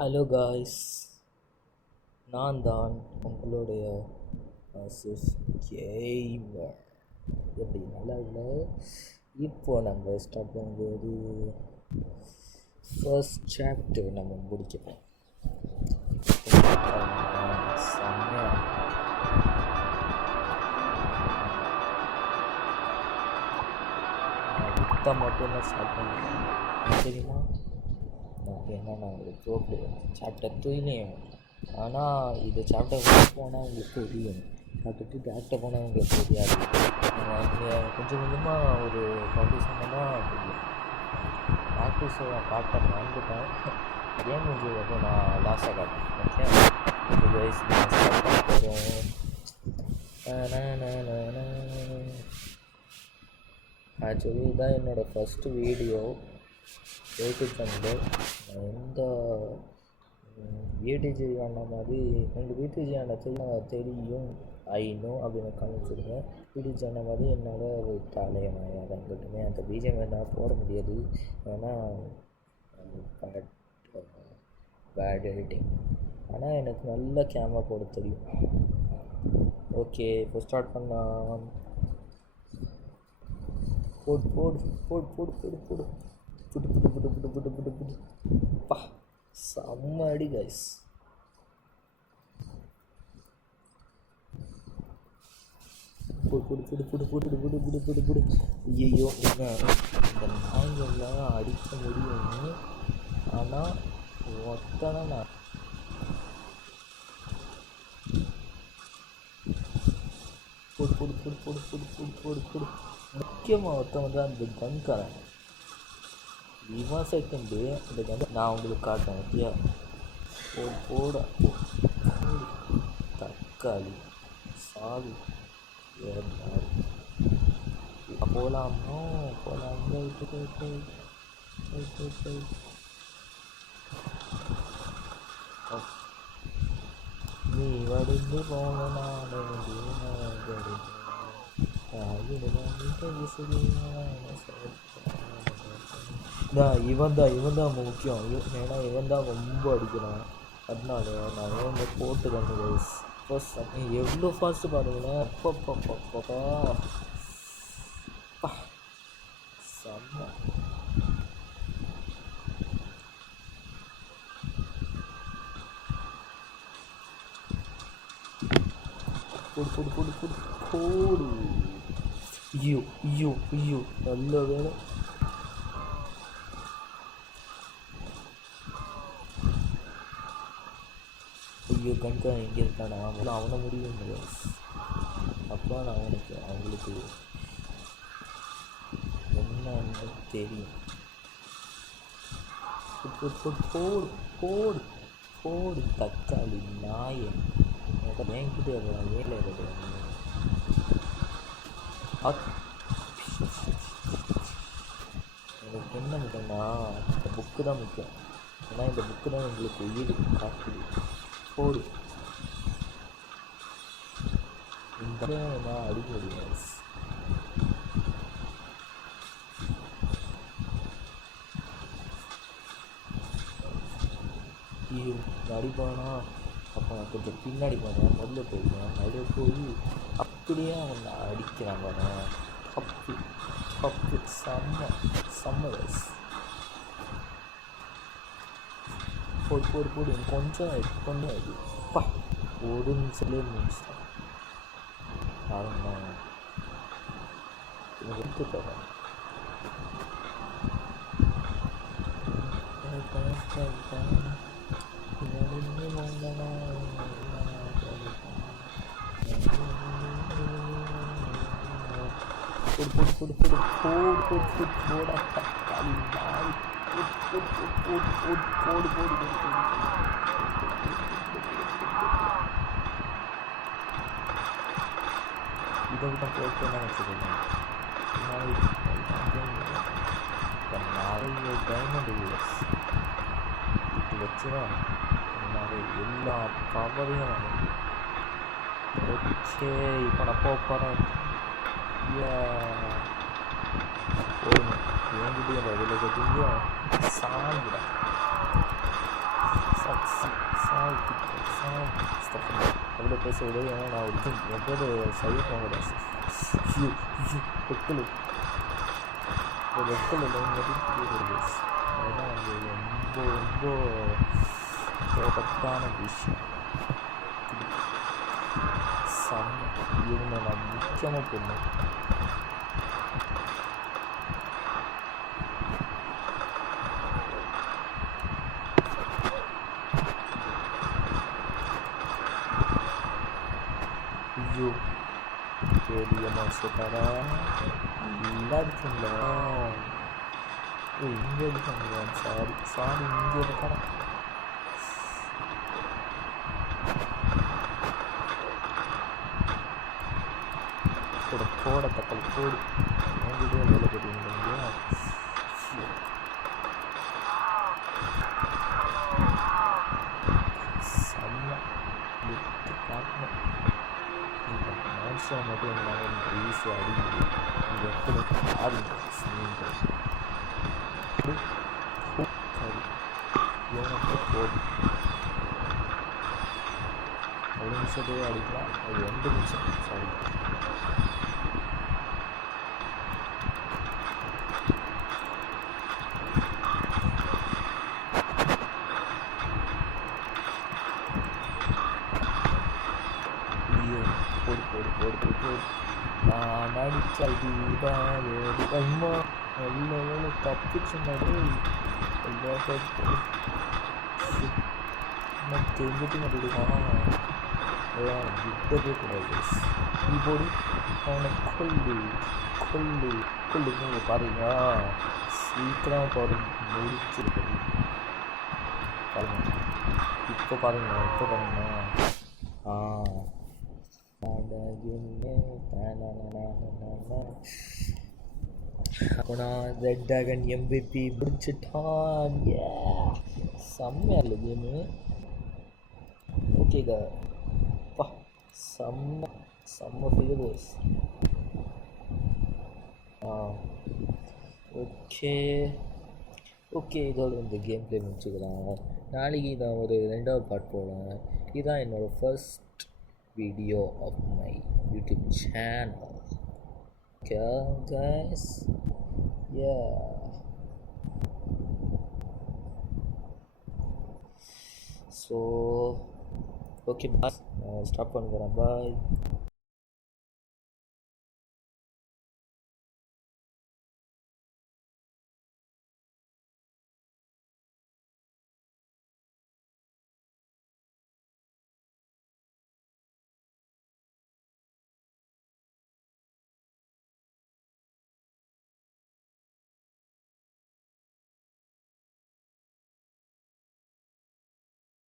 Hello guys, நான் தான் உங்களுடைய அசஸ் கேமர். எப்படி நல்லா இல்லை? இப்போ நம்ம ஸ்டார்ட் பண்ணும்போது ஃபர்ஸ்ட் சாப்டர் நம்ம முடிக்கிறோம். செம்மையா வித்த மட்டும்தான் ஸ்டார்ட் பண்ணுறேன் தெரியுமா? ஏன்னா நான் உங்களுக்கு ப்ரோ பிளேயர் சாப்டர் 3லேயும், ஆனால் இது சாப்டர் 1 போனால் உங்களுக்கு தெரியும், சாப்டர் 2 டேரக்டாக போனால் உங்களுக்கு தெரியாது. கொஞ்சம் கொஞ்சமாக ஒரு கண்டிஷன் தான் தெரியும். ப்ராக்டிஸை நான் காட்ட மறந்துட்டேன். கேம் முடிஞ்சது நான் லாஸ்ட்டாக காட்டேன். ஓகே இது வயசு நான் ஸ்டார்ட் பண்ண போகிறோம். ஆக்சுவலி இதுதான் என்னோடய ஃபஸ்ட்டு வீடியோ யூடியூப் சேனல். எந்த ஏடிஜி ஆன மாதிரி எங்கள் வீட்டுஜி ஆனது தெரியும், ஐநோ அப்படின்னு காமிச்சிருங்க. வீடிஜி ஆன மாதிரி என்னால் ஒரு தலையை நான் யாராங்கட்டுமே அந்த பிஜிஎம் என்னால் போட முடியாது, ஏன்னா பேட் எடிட்டிங். ஆனால் எனக்கு நல்ல கேமரா போட தெரியும். ஓகே, இப்போ ஸ்டார்ட் பண்ணலாம். போடு போடு போடு போடு போடு போடு புட்டு புட்டு புட்டு புட்டு புட்டு புட்டு புட்டு பா, செம்ம அடி கைஸ். புடு புடு புடு புடு புடு புடு புடு புடு புடு. ஐயோ, என்ன இந்த நாய்கள்லாம் அடிக்க முடியும், ஆனால் ஒத்தனை நான் போடு போடு போடு போடு போடு போடு போடு போடு. முக்கியமாக ஒருத்தவங்க தான் இந்த கன்காரன். இவன் செகண்டு இந்த கன் நான் உங்களுக்கு காட்டேன். ஓகே, போட தக்காளி சாவி போகலாமோ போகலாம். நீ வடிந்து போன இவன் தான் முக்கியம். ஏன்னா இவன் தான் ரொம்ப அடிக்கிறான், அதனால நான் இவங்க போட்டு கண்டு ஃபர்ஸ்ட் எவ்வளோ ஃபாஸ்ட்டு பாருங்களேன். அப்பப்பா செம்ம. போடு போடு போடு போடு போடு. ஐயோ ஐயோ ஐயோ, நல்ல வேலை. ஐயோ, கண்கா எங்கே இருக்கானா? அவனை முடியும் அப்போ நான் அவங்களுக்கு என்னன்னு தெரியும். போடு போடு போடு தக்காளி நாயை என்கிட்ட வேலை எனக்கு என்ன முக்கியம்னா இந்த புக்கு தான் முக்கியம். ஏன்னா இந்த புக்கு தான் எங்களுக்கு உயிர் காக்குது. போடு இந்த நான் அடிக்க முடியும். ஐயோ, அடிப்பானா? அப்போ நான் கொஞ்சம் பின்னாடி போனேன், முதல்ல போயிருந்தேன். அதில் போய் அப்படியே அவனை அடிக்கிறான் பாரு. கப்பு கப்பு செம்ம செம்ம ரைஸ். போடு போடு போடு. கொஞ்சம் இது அப்பா ஒரு நிமிஷத்துலேயே முடிச்சிட்டேன். பாருங்க, இவங்க எடுத்து போகிறேன். இதை விட போட்டுன்னா வச்சுக்கோங்க, நிறைய டைமண்ட் வியூஸ் இது வச்சுதான் நிறைய எல்லா பவரையும் வச்சு இப்போ நான் போகிறேன். போடுங்க என்கிட்ட அதில் கட்டிங்க சாப்பிட அவ்வளோ பேச விட ஏன்னா நான் ஒரு எப்போது சைவம் வெக்கல் ஒரு வெக்கல் வருது. அதுதான் வந்து ரொம்ப ரொம்ப கோபத்தான விஷயம். இவங்க நான் முக்கியமாக பொண்ணு ஐயோ பெரிய மாசக்காரா நல்லா இருக்குங்களா? இங்கே இருக்காங்க. சாரி இங்கே இருக்கானா? போட தக்கல் போடு வீடியோ வேலை கட்டிங்க இல்லையா? செம்ம காட்டணும். இந்த மனுஷன் மட்டும் எங்களால் ஈஸியாக அடிக்குது. இது எப்படி ஆடுங்க சரி இவங்க போடு. ஒரு நிமிஷத்தையே அடிக்கலாம். அது 2 நிமிஷம் சாரி. போடு நான் அடிச்ச தீபாவளி அம்மா எல்லாம் தப்பிச்சுன்னாரு. நான் தெரிஞ்சுட்டு நடிடுவான். விட்டதே கூடாது. நீ போடு அவனை கொல்லுங்க பாருங்க. சீக்கிரம் பாருங்க முடிச்சிருக்கது பாருங்க. இப்போ பாருங்க அப்போனா ரெட் ட்ராகன் MVP முடிச்சிட்டான். செம்மையா இல்லை கேமு. ஓகேக்கா பா செம்ம ஃபிகர்ஸ். ஓகே இதோட இந்த கேம் பிளே முடிச்சுக்கலாம். நாளைக்கு நான் ஒரு 2வது பார்ட் போடுறேன். இதுதான் என்னோடய first video of my YouTube channel. Okay guys, so okay bye. Stop on. Bye.